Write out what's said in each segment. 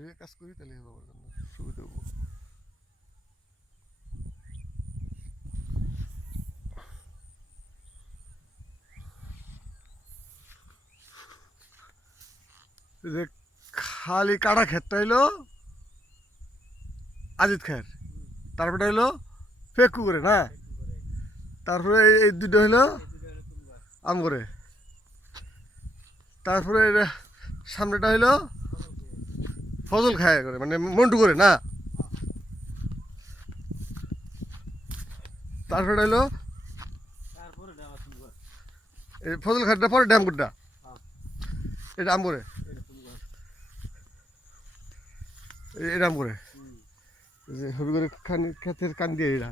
ধরে কাজ করি তাহলে হবে আমার জন্য সুবিধা হবো। যে খালি কাটা ক্ষেতটা হইলো আজিত খায়ের, তারপরে হইলো ফেকু করে না, তারপরে এই দুটো হইলো আম করে, তারপরে সামনেটা হইলো ফজল খায় করে মানে মন্টু করে না, তারপরে হইলো এই ফজল খাটটা পরে ড্যাম গুড্ডা, এটা আম করে, এটা আম করে যে হবি করে ক্ষেতের কান দিয়ে এরা,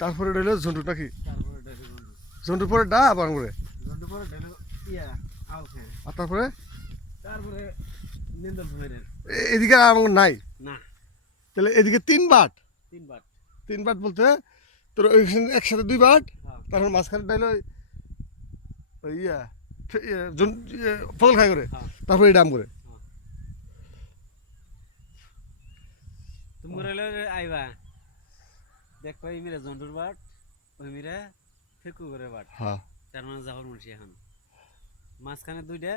তারপরে হইলো ঝন্টু নাকি ঝন্টুর পরে ডা আবার আম করে, আর তারপরে এদিকে আর আমার নাই না, তাহলে এদিকে তিন বাট, তিনবার তিন বাট বলতে তোর ওইখানে একসাথে দুই বাট, তারপর মাঝখানে ডাইলো ইয়া ফজল খাই করে, তারপরে এটা আম করে। তুমি আইবা দেখবা এই মিরে জন্ডুর বাট, ওই মিরে ফেকু করে বাট, হ্যাঁ তার মানে জাফর মুন্সি এখন মাঝখানে দুইটা,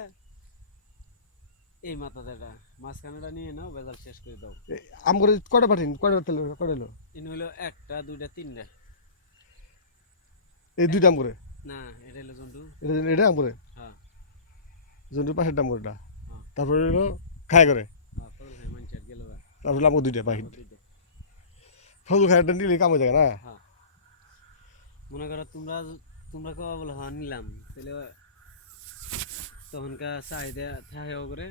এই মাথা যেটা মাঝখানেটা নিয়ে নাও, বেজাল শেষ করে দাও। আম করে কটা পাঠিন কটা তেল কটা এলো ইন হইলো একটা দুইটা তিনটা, এই দুইটা আম করে, না এটা হলো জন্টু। এটা এটা আম করে, হ্যাঁ জন্টুর পাশের দাম করেটা, হ্যাঁ তারপরে হলো খাই করে, হ্যাঁ, ফজল খাই মানছি আর গেল গা। তারপরে আম দুইটা পাখির দুইটা। ফজল খাইটা নিলে কাম হয়ে যায় না। হ্যাঁ মনে করো তোমরা তোমরা কেউ বলে হ্যাঁ নিলাম, তাহলে তখনকার চাহিদা থাকে করে